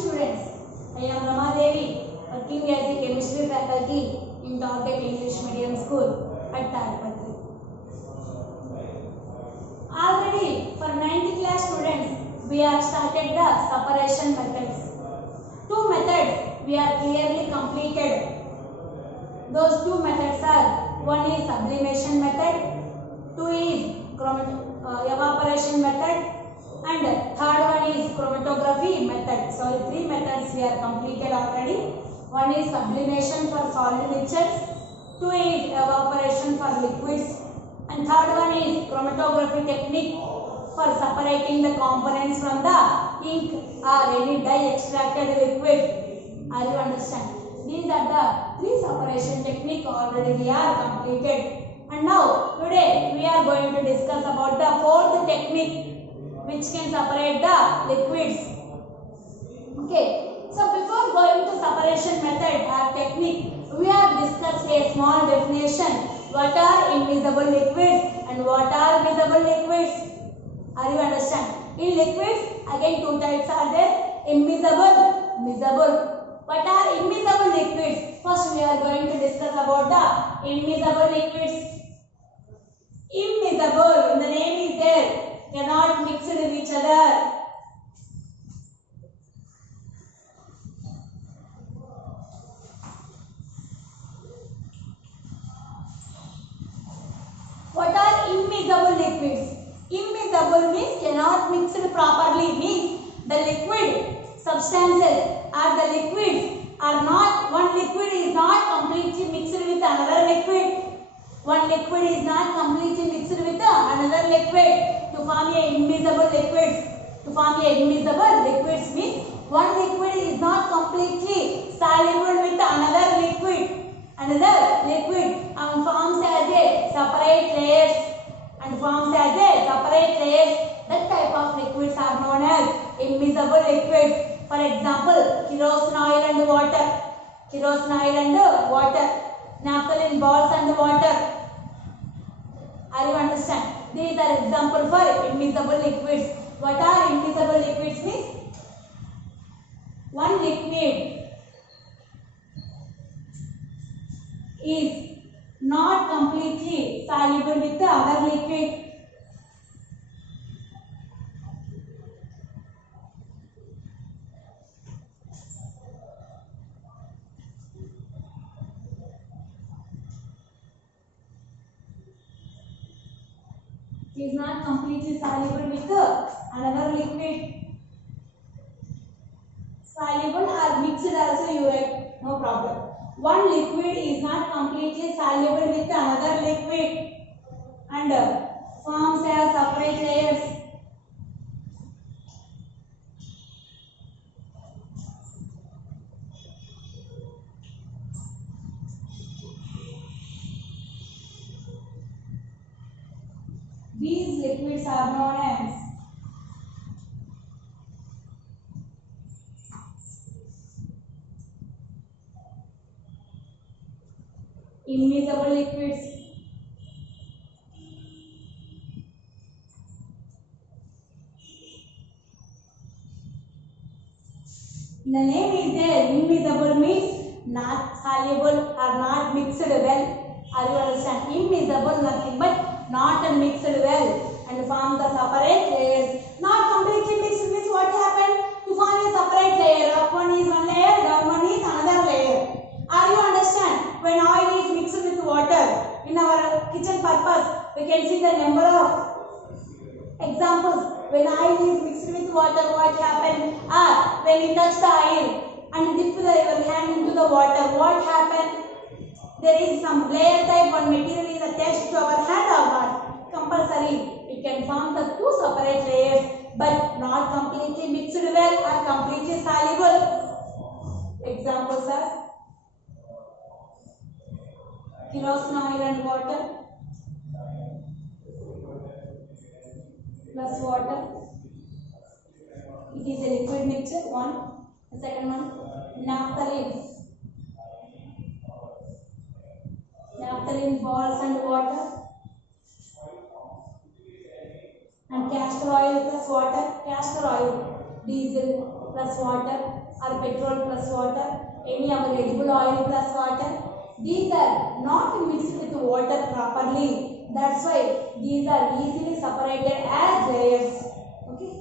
students. I am Rama Devi, working as a chemistry faculty in Target English Medium School at Tarapatri. Already for 9th class students, we have started the separation methods. Two methods we have clearly completed. Those two methods are, one is sublimation method, two is evaporation method, and third one is chromatography method. So three methods we are completed already. One is sublimation for solid mixtures, two is evaporation for liquids, and third one is chromatography technique for separating the components from the ink or any dye extracted liquid. Are you understand? These are the three separation technique already we are completed. And now today we are going to discuss about the fourth technique which can separate the liquids. Okay. So before going to separation method or technique, we have discussed a small definition. What are invisible liquids and what are visible liquids? Are you understand? In liquids, again two types are there: invisible, visible. What are invisible liquids? First, we are going to discuss about the invisible liquids. Invisible, the name is there, cannot mix with each other. What are immiscible liquids? Immiscible means cannot mix it properly, means the liquid substances or the liquids are not, one liquid is not completely mixed with another liquid. One liquid is not completely mixed with another liquid to form a immiscible liquids. To form a immiscible liquids means one liquid is not completely soluble with another liquid. Another liquid and forms as a separate layers That type of liquids are known as immiscible liquids. For example, kerosene oil and water, naphthalene balls and water. Are you understand? These are examples for immiscible liquids. What are immiscible liquids means? One liquid is not completely soluble with the other liquid. Is not completely soluble with another liquid. Soluble or mixed also you have no problem. One liquid is not completely soluble with another liquid and forms as separate layers. These liquids are known as immiscible liquids. The name is there, immiscible means not soluble or not mixed well. Are you understand? Immiscible nothing but not mixed well and form the separate layers. Not completely mixed means what happened? To form a separate layer. Up one is one layer, down one is another layer. Are you understand? When oil is mixed with water, in our kitchen purpose, we can see the number of examples. When oil is mixed with water, what happened? When you touch the oil and dip your hand into the water, what happened? There is some layer type, one material is attached to our hand or not? Compulsory. It can form the two separate layers but not completely mixed well or completely soluble. Examples are kerosene oil and water plus water. It is a liquid mixture, one. The second one, naphthalene balls and water. And castor oil plus water, castor oil, diesel plus water or petrol plus water, any other edible oil plus water. These are not mixed with water properly. That's why these are easily separated as layers. Okay.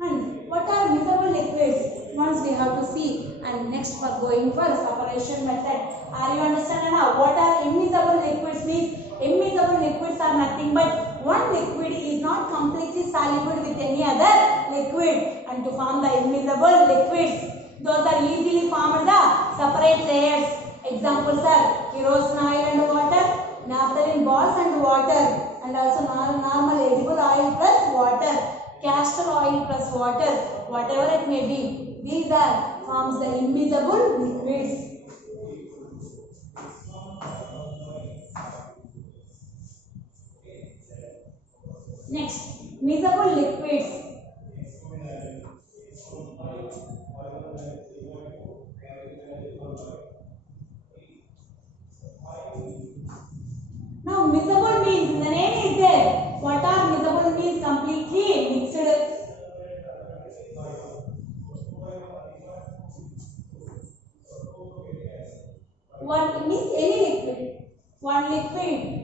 And what are miscible liquids? Once we have to see, and next for going for separation method. Are you understand now? What are immiscible liquids means? Immiscible liquids are nothing but one liquid is not completely soluble with any other liquid, and to form the immiscible liquids, those are easily formed the separate layers. Examples are kerosene oil and water, naphthalene balls and water, and also normal edible oil plus water, castor oil plus water, whatever it may be. These are forms the immiscible liquids. Next, miscible liquids. Now, miscible means, the name is there. What are miscible means? Completely mixed. One means any liquid. One liquid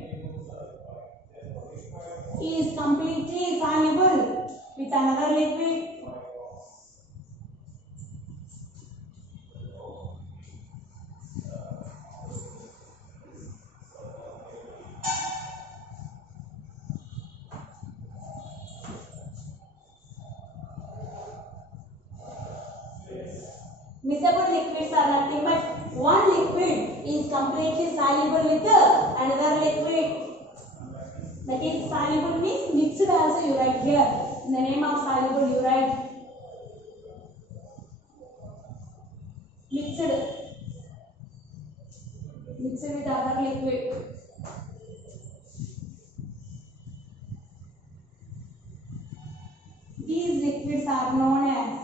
is completely soluble with another liquid. Miscible liquids are nothing but one liquid is completely soluble with another liquid. That is, soluble means mixed also you write here. In the name of soluble you write mixed with other liquid. These liquids are known as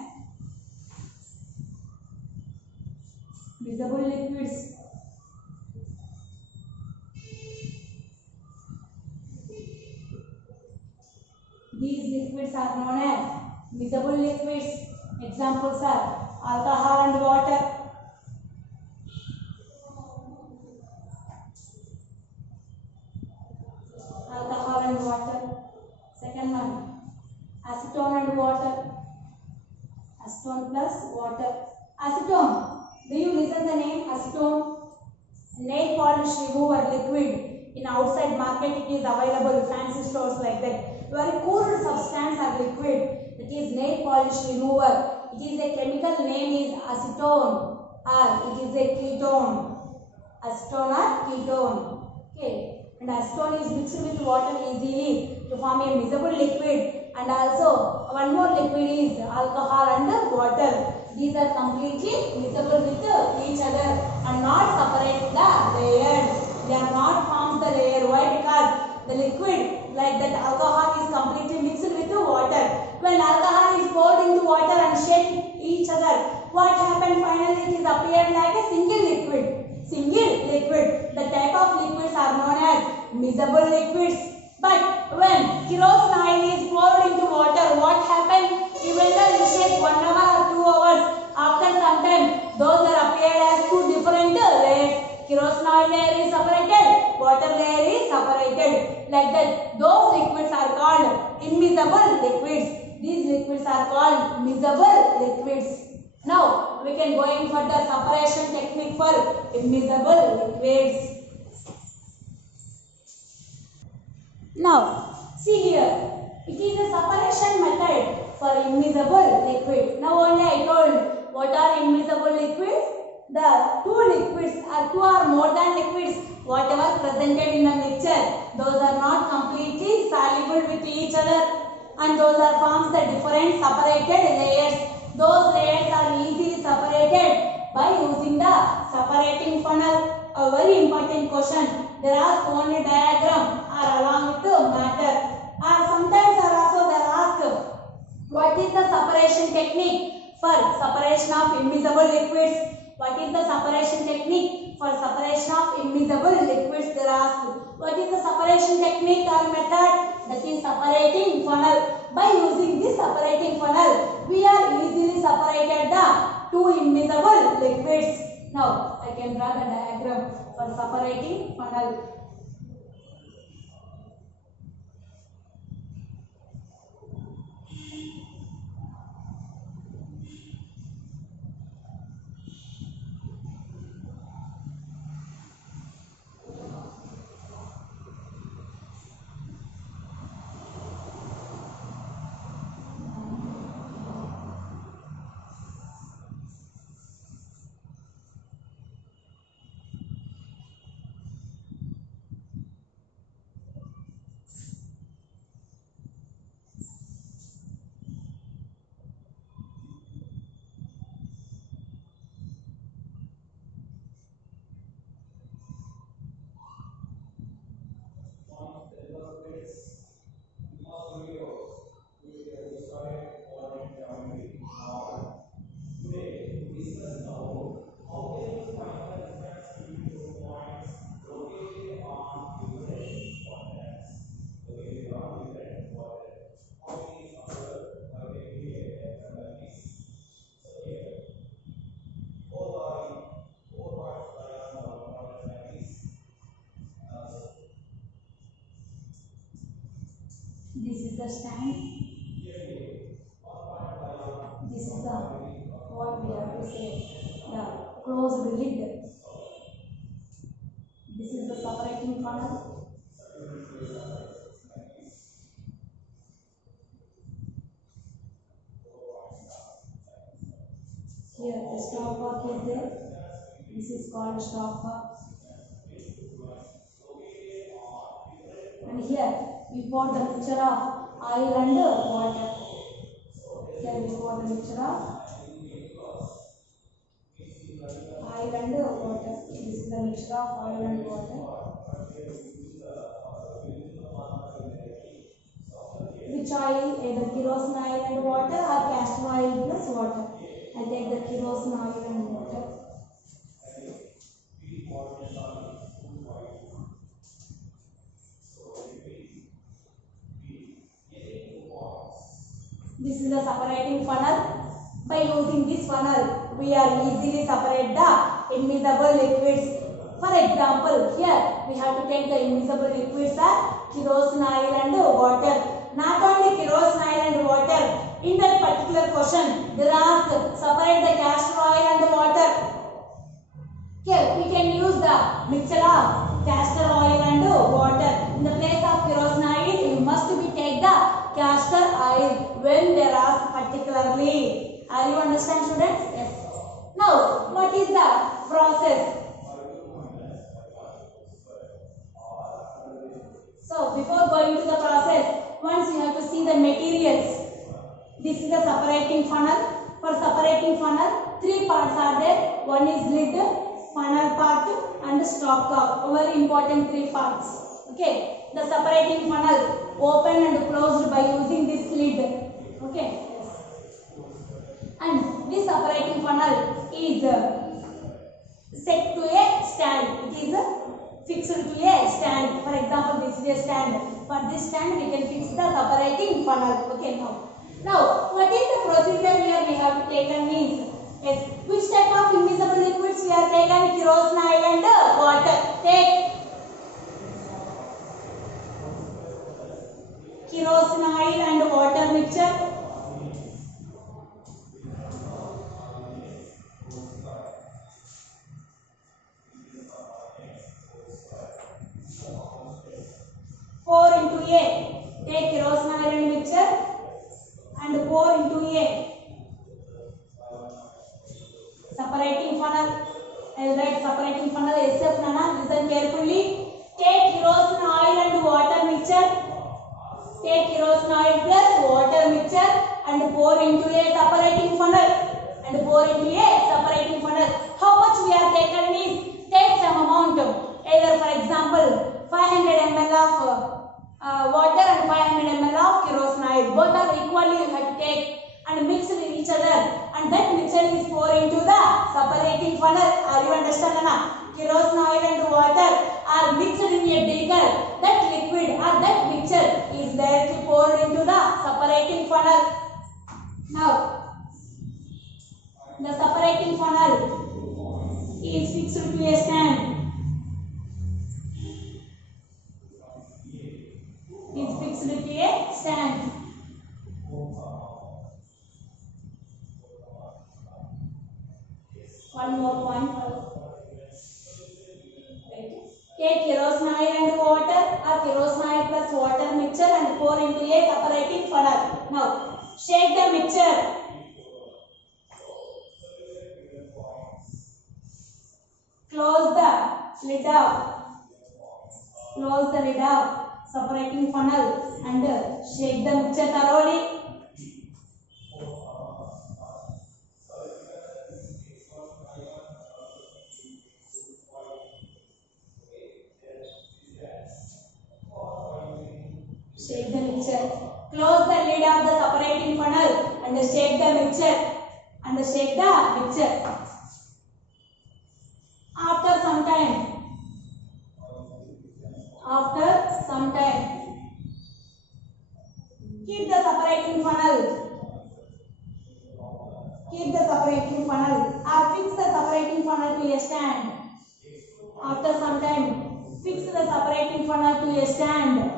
miscible liquids. These liquids are known as miscible liquids. Examples are alcohol and water. Alcohol and water. Second one, acetone and water. Acetone plus water. Acetone. Do you listen the name acetone? Nail polish remover liquid. In outside market it is available, fancy stores like that. Very cooled substance or liquid. It is nail polish remover. It is a chemical name is acetone or it is a ketone. Acetone or ketone. Okay. And acetone is mixed with water easily to form a miscible liquid. And also one more liquid is alcohol and water. These are completely miscible with each other and not separate the layers. They are not forms the layer. Why? Because the liquid like that alcohol is completely mixed with water. When alcohol is poured into water and shake each other, what happened finally? It is appeared like a single liquid. Single liquid. The type of liquids are known as miscible liquids. But when kerosene oil is poured into water, what happened? Even though you shake 1 hour or 2 hours, after some time, those are appeared as two different layers. Kerosene oil layer is separated, water layer is separated. Like that, those liquids are called immiscible liquids. These liquids are called miscible liquids. Now, we can go in for the separation technique for immiscible liquids. Now, see here, it is a separation method for immiscible liquid. Now only I told what are immiscible liquids. The two liquids or two or more than liquids, whatever presented in the mixture, those are not completely soluble with each other, and those are forms the different separated layers. Those layers are easily separated by using the separating funnel. A very important question. There are only diagram or along with the matter. Or sometimes are also they are asked what is the separation technique for separation of immiscible liquids. What is the separation technique for separation of immiscible liquids. They are asked, what is the separation technique or method? That is separating funnel. By using this separating funnel, we are easily separated the two immiscible liquids. Now I can draw the diagram for separating funnel. This is the stand. This is the what we have to say, the closed lid. This is the separating funnel. Here the stopcock is there. This is called stopcock. And here we pour the mixture of oil and water. Here we pour the mixture of oil and water. This is the mixture of oil and water. Which oil? Either kerosene oil and water or castor oil plus water. I take the kerosene oil and water. This is the separating funnel. By using this funnel, we are easily separate the immiscible liquids. For example, here we have to take the immiscible liquids are kerosene oil and water. Not only kerosene oil and water. In that particular question, they are asked separate the castor oil and water. Here we can use the mixture of castor oil and water. In the place of kerosene oil, you must be take the castor oil when they are asked particularly. Are you understand, students? Yes. Now, what is the process? So, before going to the process, once you have to see the materials. This is the separating funnel. For separating funnel, three parts are there. One is lid, funnel part and stopcock. Very important three parts. Okay. The separating funnel open and closed by using this lid. Okay. And this separating funnel is set to a stand. It is fixed to a stand. For example, this is a stand. For this stand, we can fix the separating funnel. Okay, now what is the procedure here we have to take and means? Yes, which type of immiscible liquids we are taken? Kerosene oil and water. Take kerosene oil and water mixture. Pour into A. Take kerosene oil and mixture and pour into A. Separating funnel. I will write separating funnel SF Nana. Listen carefully. Take kerosene oil and water mixture. Take kerosene oil plus water mixture and pour into a separating funnel. And pour into a separating funnel. How much we are taken means take some amount. Either for example 500 ml of water and 500 ml of kerosene oil. Both are equally you have to take. and mixed in each other, and that mixture is poured into the separating funnel. Are you understand, Anna? Kerosene oil and water are mixed in a beaker. That liquid or that mixture is directly poured into the separating funnel. Now, the separating funnel is fixed to a stand. Is fixed to a stand. One more point. Take kerosene oil and water or kerosene oil plus water mixture and pour into a separating funnel. Now, shake the mixture. Close the lid of. Close the lid of separating funnel and shake the mixture thoroughly. Shake the mixture. Close the lid of the separating funnel and shake the mixture. And shake the mixture. After some time, keep the separating funnel. Keep the separating funnel or fix the separating funnel to a stand. After some time, fix the separating funnel to a stand.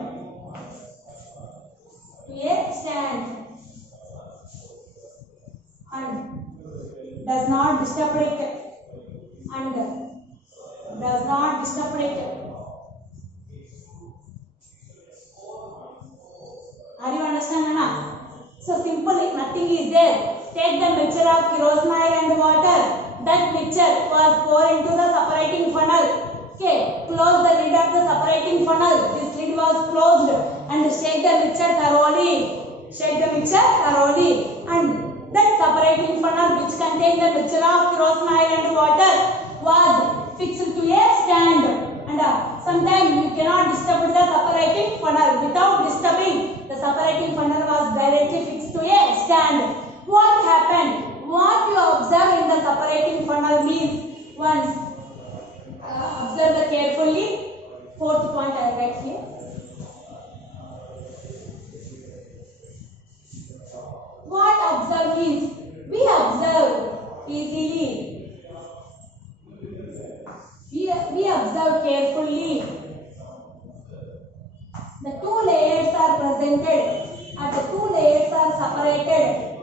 And does not disturb it. And does not disturb it. Are you understand, Anna? So simple, nothing is there. Take the mixture of kerosene oil and water. That mixture was poured into the separating funnel. Okay, close the lid of the separating funnel. This lid was closed and shake the mixture thoroughly. Shake the mixture thoroughly. And that separating funnel which contained the mixture of kerosene oil and water was fixed to a stand. And sometimes you cannot disturb the separating funnel. Without disturbing, the separating funnel was directly fixed to a stand. What happened? What you observe in the separating funnel means once observe carefully. Fourth point I write here. What observe means we observe easily. We observe carefully. The two layers are presented and the two layers are separated.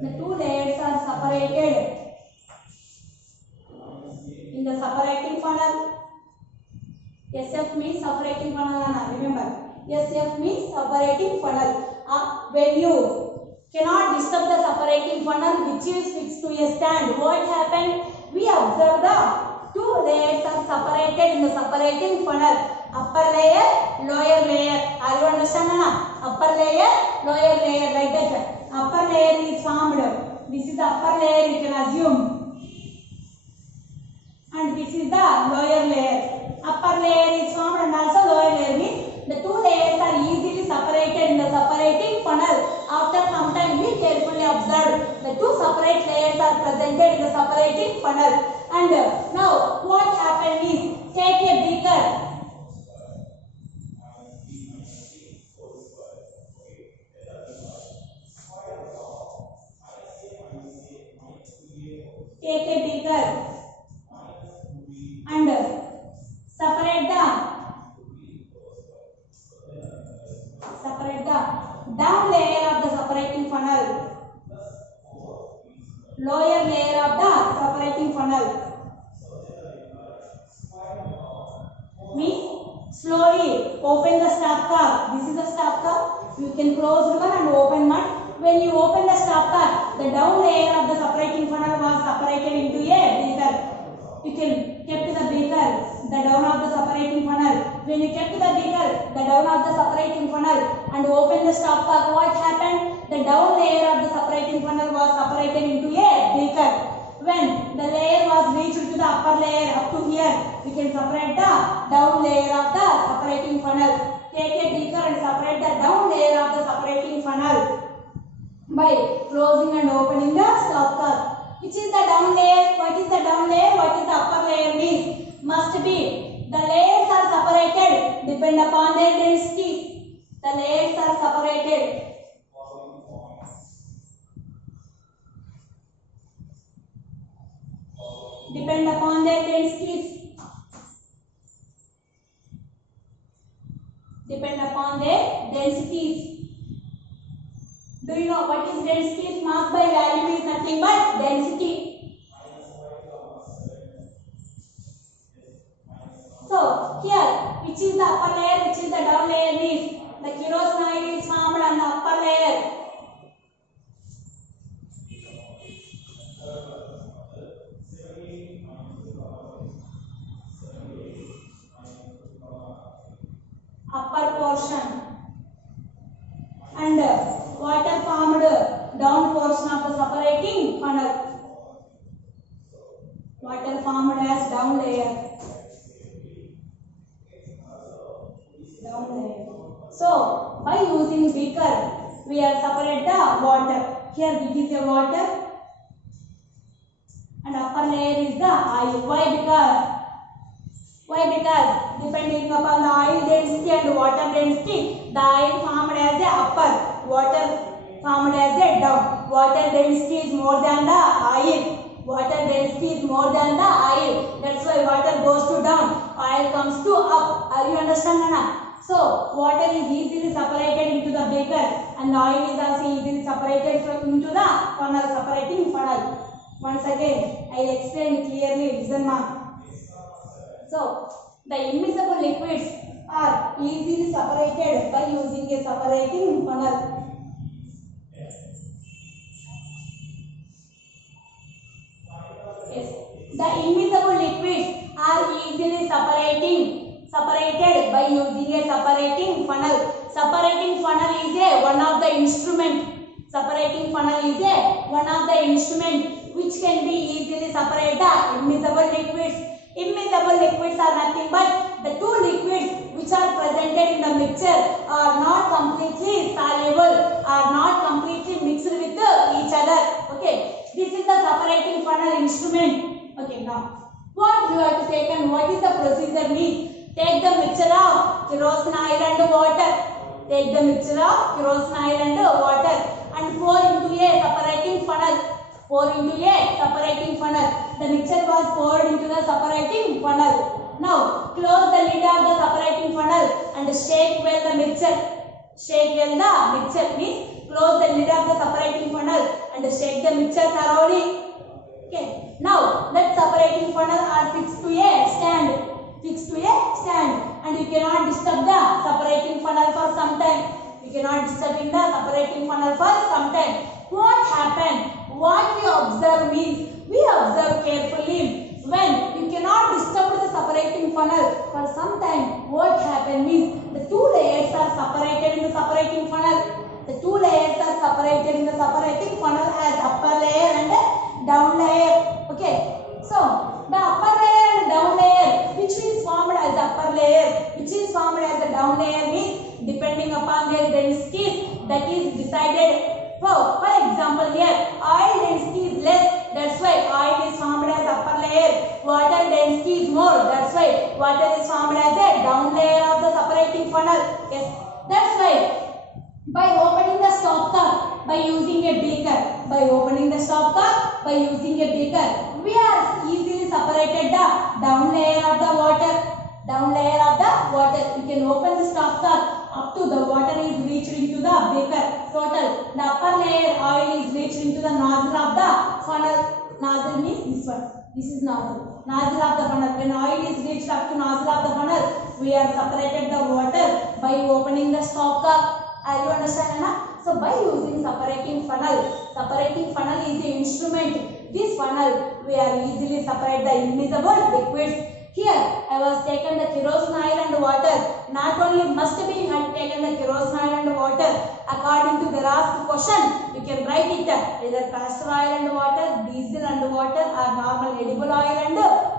The two layers are separated in the separating funnel. SF means separating funnel. Remember, SF means separating funnel. When you cannot disturb the separating funnel which is fixed to a stand, what happened? We observe the two layers are separated in the separating funnel. Upper layer, lower layer. Are you understand? Upper layer, lower layer, like that. Upper layer is formed. This is the upper layer, you can assume. And this is the lower layer. Upper layer is formed and also lower layer means the two layers are easily separated in the separating funnel. After some time, we carefully observe the two separate layers are presented in the separating funnel. And now what happened is, take a beaker. Take a beaker and separate the down layer of the separating funnel, lower layer of the separating funnel. Means slowly open the stopcock. This is the stopcock. You can close one and open one. When you open the stopcock, the down layer of the separating funnel was separated into a beaker. You can kept the beaker, the down of the separating funnel. When you kept the beaker, the down of the separating funnel and open the stopcock, what happened? The down layer of the separating funnel was separated into a beaker. When the layer was reached to the upper layer up to here, we can separate the down layer of the separating funnel. Take a beaker and separate separate the down layer of the separating funnel by closing and opening the stopcock. Which is the down layer? What is the down layer? What is the upper layer means? Must be the layers are separated depend upon their density. The layers are separated. Depend upon their densities. Depend upon their densities. Do you know what is density? Mass by value is nothing but density. So here, which is the upper layer, which is the down layer means the kerosene is formed on the upper layer. Upper portion and water formed down portion of the separating funnel. Water formed as down layer. Down layer. So by using beaker, we are separate the water. Here it is a water, and upper layer is the oil. Why? Because depending upon the oil density and water density, the oil formed as a upper, water formed as a down. Water density is more than the oil. Water density is more than the oil. That's why water goes to down, oil comes to up. Are you understand, Nana? So water is easily separated into the beaker, and the oil is also easily separated into the funnel, separating funnel. Once again, I will explain clearly. Listen, ma. So, the immiscible liquids are easily separated by using a separating funnel. Yes. The immiscible liquids are easily separated by using a separating funnel. Separating funnel is one of the instrument. Separating funnel is one of the instrument which can be easily separate the immiscible liquids. Immiscible liquids are nothing but the two liquids which are presented in the mixture are not completely soluble, are not completely mixed with each other. Okay, this is the separating funnel instrument. Okay, now what you have to take and what is the procedure means? Take the mixture of kerosene oil and water. Take the mixture of kerosene oil and water and pour into a separating funnel. Pour into a separating funnel. The mixture was poured into the separating funnel. Now close the lid of the separating funnel and shake well the mixture. Shake well the mixture means close the lid of the separating funnel and shake the mixture thoroughly. Okay. Now that separating funnel are fixed to a stand. Fixed to a stand, and you cannot disturb the separating funnel for some time. You cannot disturb in the separating funnel for some time. What happened? What we observe means we observe carefully. When you cannot disturb the separating funnel for some time, what happened means the two layers are separated in the separating funnel. The two layers are separated in the separating funnel as upper layer and down layer. Okay. So the upper layer and down layer, which is formed as the upper layer, which is formed as the down layer means depending upon their densities, that is decided. For example, here oil density is less, that's why oil is formed as upper layer. Water density is more, that's why water is formed as a down layer of the separating funnel. Yes, that's why by opening the stopcock by using a beaker, by using a beaker, we are easily separated the down layer of the water. You can open the stopcock up to the water is reached into the beaker. Total, the upper layer oil is reached into the nozzle of the funnel. Nozzle means this one. This is nozzle. Nozzle of the funnel. When oil is reached up to nozzle of the funnel, we are separated the water by opening the stopcock. Are you understand, Anna? So by using separating funnel is the instrument. This funnel we are easily separate the immiscible liquids. Here I was taken the kerosene oil and water. Not only must be taken the kerosene oil and water. According to the asked question, you can write it either castor oil and water, diesel and water, or normal edible oil and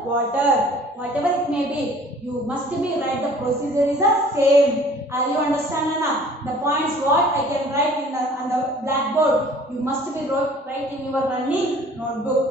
water. Whatever it may be, you must be write the procedure is the same. Are you understand, Anna? The points what I can write in on the blackboard, you must be write in your running notebook.